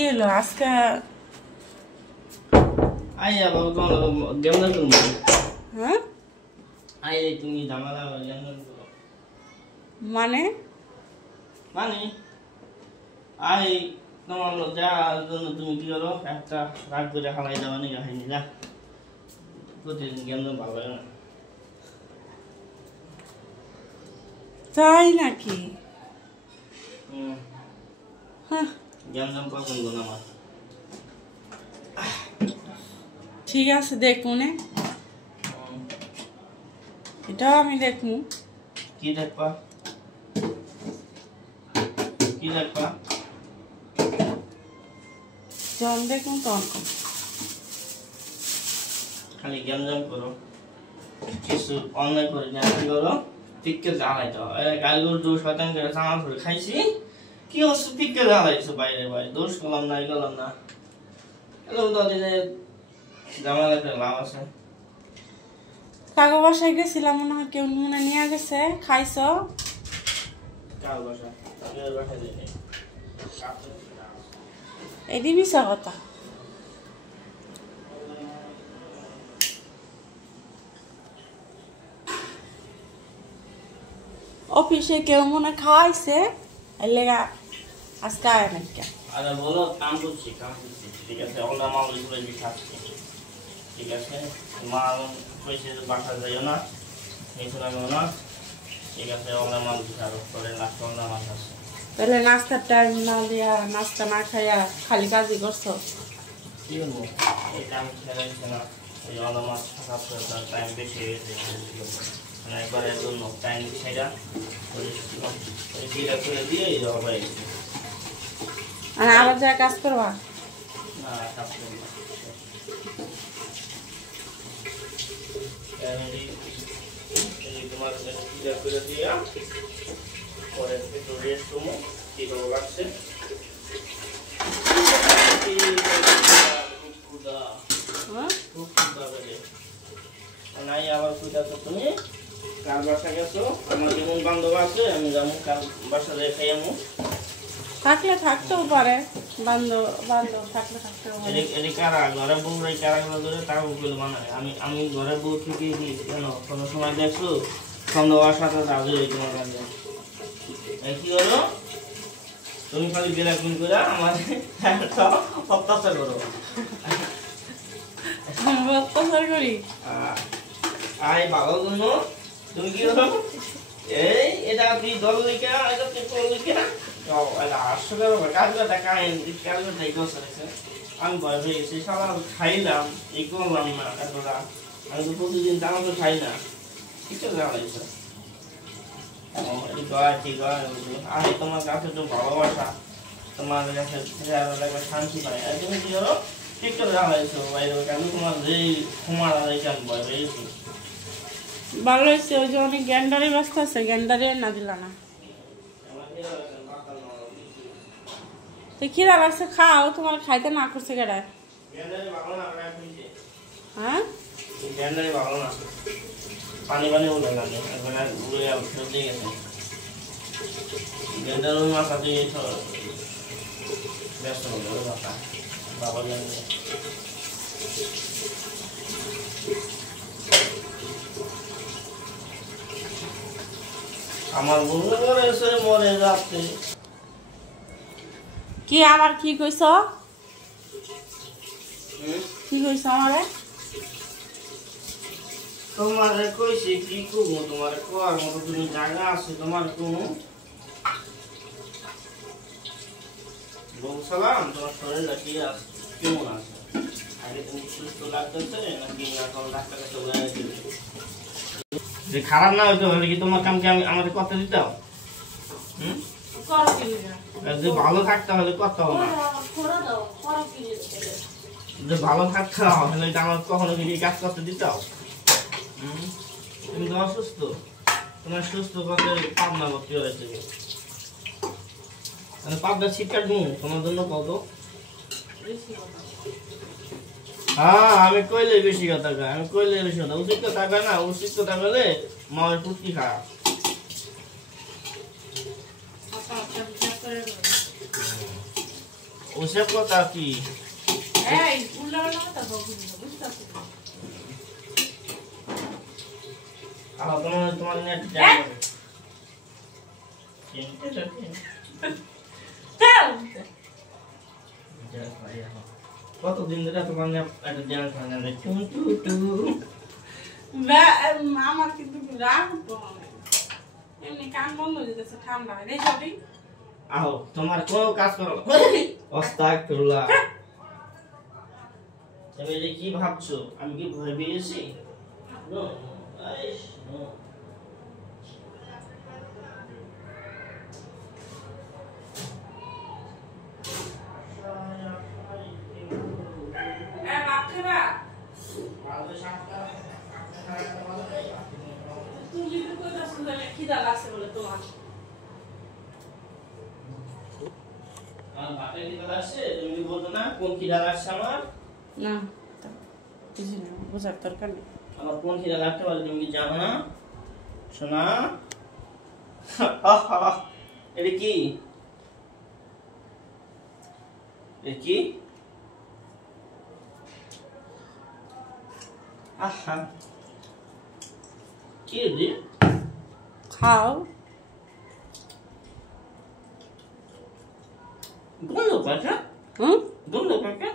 কি হলো আজকে আইয়া বাবা তোমার গেমনা করবো হ্যাঁ আইলে তুমি ঝামেলা গেমনা করো মানে মানে আই তোমার যা জন্য তুমি কি করো একটা রাগ করে খালাই যাওয়া নাকি হয়নি যা প্রতিদিন গেমনা ভালো লাগে না তাই নাকি হ্যাঁ গেমনা পছন্দ না আমার ঠিক আছে দেখুন এটাও আমি দেখবো কি দেখবা কি দেখবা যখন দেখুন তখন খালি গেমজাম করো কিছু অন্যায় করে না কি করো টিককে জ্বালাইতে হয় গালগুর 2 শতাংশ চামা করে খাইছি কি হচ্ছে টিককে জ্বালাইছো বাইরে বাইরে দোষ করলাম না গেলাম না এলো দিনে জামাল একটা লাভ আছে কাগো বাসায় গেছিলাম মনে হয় কেউ মনে নিয়ে গেছে খাইছো কার বাসা কার বাসা দিনে এটি মিশা কথা অফিসে কেউ মনে খাইছে এর লেগা আজকে আয় নাকি আরে বলো কাম করছি ঠিক আছে ওলা মাল গুলো দিয়ে খাচ্ছি ঠিক আছে মা কইছে যে বাসা যাইও না এইসব আমি না ঠিক আছে ওলা মাল দিয়ে খাবো পরে লাস্ট ওলা মাল আছে তাহলে নাস্তার টাইম না দিয়া নাস্তা না খাইয়া খালি কাজই করছো কি বলবো এই টাইম খেলা দিচ্ছে না এই ওলা মাছ খাচ্ছে টাইম বেশি হয়ে গেছে মানে একবারের জন্য টাইম সেটা ওই জিরা করে দিয়ে হবে আর আবার যা কাজ করবা না কাপড় তোমার জিরা করে দিয়া পরে একটু রেস্ট করবো কি ভালো লাগছে নাই আবার পূজা তো তুমি কার বাসা গেছো আমার যেমন বান্ধব আছে আমি যেমন কার বাসা দিয়ে খাই আমু থাকলে থাকতেও পারে বান্ধব থাকলে থাকতেও পারে এদিকে কারা ঘরে বউ এই কারাগুলো ধরে তাও বলে বানায় আমি ঘরে বউ থেকে কেন কোনো সময় দেখছো সন্দেহ হওয়ার সাথে রাজি হয়ে তোমার কাছে কি হলো তুমি খালি বেলাকুন করে আমাদের অত্যাচার করো অত্যাচার করি আই ভালো জন্য তুমি কি করো এই এটা তুই দল লিখা এটা তুই কোন লিখা আসলে কাজটা কাজটা দেখছে আমি ভয় পেয়ে গেছি সারা খাইলাম এই করলাম না এতটা আমি তো প্রতিদিন দাম তো খাই না ঠিক আছে জ্বালাইছে ঠিক আমি তোমার কাছে তো ভালোবাসা তোমার কাছে শান্তি পাই আর তুমি কি করো ঠিক করে জ্বালাইছো বাইরে আমি তোমার যেই ক্ষমার আদায়কে আমি ভয় পেয়ে গেছি ভালো হয়েছে ওই যে অনেক গ্যান্ডারে ব্যস্ত আছে গ্যান্ডারে না দিল না তো খিদা লাগছে খাও তোমার খাইতে না করছে কেডা হ্যাঁ পানি পানি উঠে লাগে উড়ে দিয়ে গেছে গেন্ডার মাছ আছে ব্যস্ত হলো মাথা বাবা আমার বন্ধু মরে যাচ্ছে কি আবার কি কইছ কি কইছ আমারে তোমারে কইছি কি করবো তোমার কোয়ার মতো তুমি জায়গা আছে তোমার কোনো বলছিলাম তোমার শরীরটা কি আছে কেমন আছে আগে তুমি সুস্থ লাগতেছে নাকি এখন ডাক্তারের কাছে বলে যে খারাপ না হইতে হলে কি তোমার কামকে আমি আমাদের কথা দিতাম যে ভালো থাকতে হলে কথা হবে না যে ভালো থাকতে হলে আমার কখনো কি কাজ করতে দিতাম তুমি তো অসুস্থ তোমার সুস্থ করতে পাবনা ভর্তি হয়েছে মানে পাবনা শিক্ষার গুণ তোমার জন্য কত হ্যাঁ আমি কইলে বেশি কথা কয় আমি কইলে বেশি কথা উচিত কথা কয় না উচিত কথা বলে মায়ের পুষ্টি খারাপ ওসব কথা কি এই উল্লাপাল্লা কথা বলবি না, বুঝতে পারছিস? তোমার নেট কতদিন ধরে তোমার একটা দেওয়াল খানা আমার কিন্তু রাগ উঠবো না। এমনি কান বন্ধ হয়ে যেতেছে ঠান্ডা রে সবই। আহো তোমার কোনো কাজ করো আস্তাগফিরুল্লাহ। তুমি এটা কি ভাবছো? আমি কি ভয় পেয়েছি? No. No. খিদা লাগছে বলে তোমার বাপের খিদা লাগছে? তুমি কি বলতো না কোন খিদা লাগছে আমার? না কিছু না, বোঝার দরকার নেই। আমার কোন খিদা লাগতে পারে তুমি কি জানো না? শোনা এটা কি? এটা কি? আহা কি রে? খাও। গন্ধ পাচ্ছা? গন্ধ পাচ্ছা?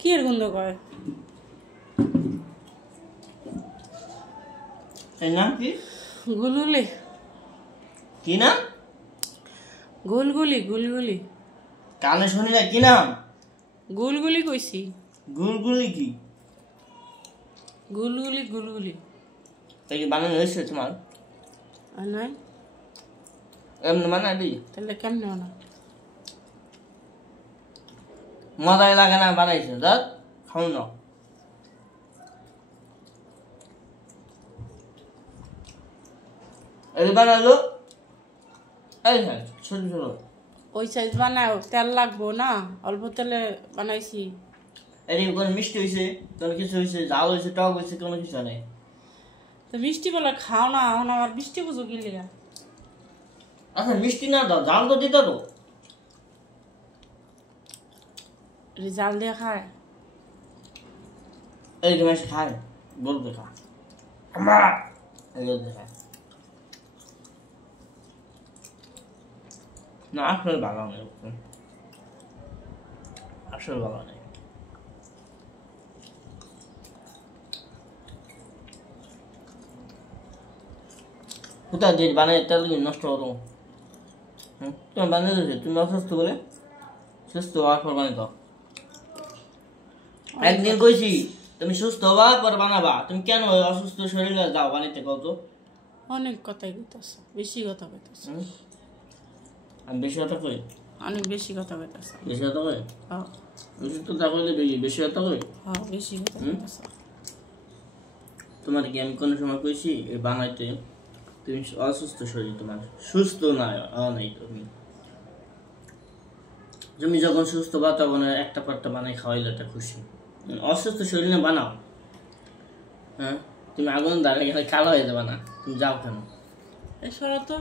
কি এর গন্ধ করে? এর নাম কি? গুলগুলি। কি নাম? গুলগুলি গুলগুলি। কানে শুনি না, কি নাম? গুলগুলি কইছি। গুলগুলি কি? গুলগুলি গুলগুলি। তাই কি বানানো হয়েছে তোমার? আর নাই এমনি বানাই দিই? তাহলে কেমনে না? মজাই লাগে না বানাইছে, দেখ খাও না। এই বানালো এই হ্যাঁ ছোট ছোট ওই সাইজ বানাও, তেল লাগবো না, অল্প তেলে বানাইছি। এদিকে কোনো মিষ্টি হয়েছে, কোনো কিছু হয়েছে, ঝাল হয়েছে, টক হয়েছে, কোনো কিছু নেই। তো মিষ্টি বলে খাও না, এখন আমার মিষ্টি বুঝো কি লিগা? আচ্ছা মিষ্টি না দাও, ঝাল তো দিতে তো। জাল দিয়ে খায়? এই তুমি এসে খায় বলবে খা আমার এই বলবে খা না, আসলে ভালো নেই, আসলে ভালো নেই। কোথায় যে বানিয়ে তেল নষ্ট হতো, তুমি বানিয়ে দিয়েছো, তুমি অসুস্থ বলে সুস্থ হওয়ার পর বানিয়ে দাও। একদিন কইছি তুমি সুস্থ হবা পর বানাবা, তুমি কেন অসুস্থ শরীরে যাও বানাইতে কত? অনেক কথাই কইতাছে, বেশি কথা কইতাছে। আমি বেশি কথা কই? অনেক বেশি কথা কইতাছে। বেশি কথা কই? হ্যাঁ বেশি তো তা কইলে বেশি কথা কই? হ্যাঁ বেশি কথা কইতাছে। তোমার কি আমি কোনো সময় কইছি এই বানাইতে তুমি অসুস্থ শরীর, তোমার সুস্থ না নাই তুমি। তুমি যখন সুস্থ বা তখন একটা পাট্টা বানাই খাওয়াইলে একটা খুশি। অসুস্থ শরীরে বানাও, হ্যাঁ তুমি আগুন দাঁড়িয়ে গেলে কালো হয়ে যাবে না, তুমি যাও কেন? এছাড়া তো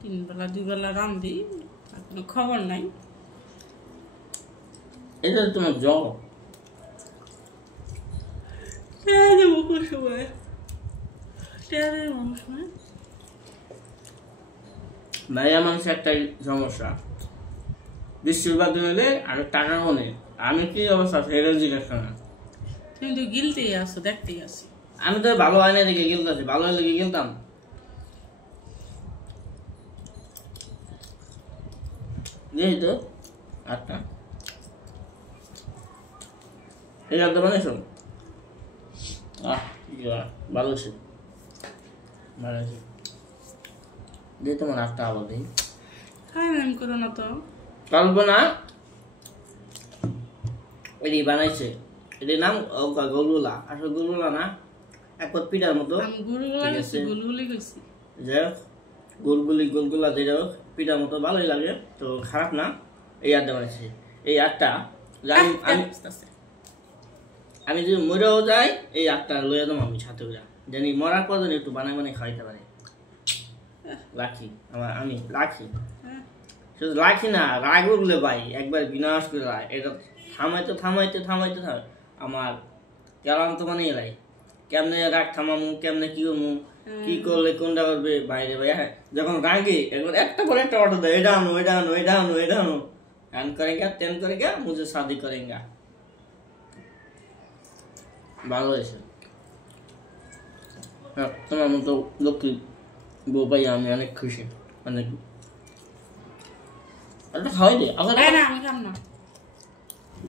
3 বেলা 2 বেলা রান্ধি, কোনো খবর নাই। এটা তোমার জ্বর। দেবো কোন সময়? সময় ভাইয়া মানুষের একটাই সমস্যা, বেশিরভাগ হলে আর টাকা মনে। আমি কি অবস্থা সেটা জিজ্ঞাসা না, তুমি তো গিলতেই আসো, দেখতেই আসি। আমি তো ভালো হয় না দেখে গেলতেছি, ভালো হলে কি গেলতাম? এই তো আটটা এই আটটা বানাইছো? ভালো আছে, ভালো আছে। দিয়ে তোমার আটটা আবার দিই খাই নাম করো না তো। কল্পনা এটি বানাইছে, এটির নাম গোলগুলা। আসলে গোলগুলা না, এক পিঠার মতো। আমি গুলগুলা কইছি, গুলগুলি কইছি। যাই হোক গোলগুলা দিয়ে হোক পিঠার মতো, ভালোই লাগে তো, খারাপ না। এই আটটা বানাইছে, এই আটটা আমি যদি মরেও যাই এই আটটা লইয়া দাম আমি ছাতে জানি, মরার পর একটু বানাই বানাই খাইতে পারি। রাখি আমি রাখি, শুধু রাখি না, রাগ উঠলে ভাই একবার বিনাশ করে রাখ। এটা থামাইতে থামাইতে থামাইতে থামাই আমার ক্লান্ত মানে এলাই কেমনে রাগ থামামু, কেমনে কি করবো, কি করলে কোনটা করবে বাইরে ভাই। হ্যাঁ যখন রাগে এখন একটা পরে একটা অর্ডার দেয়, এটা আনো এটা আনো এটা আনো এটা আনো, হ্যান করেঙ্গা তেন করেঙ্গা মুঝে শাদি করেঙ্গা। ভালো হয়েছে, হ্যাঁ তোমার মতো লক্ষ্মী বউ পাই আমি অনেক খুশি, অনেক। একটা খাওয়াই দে না আমি খাম না।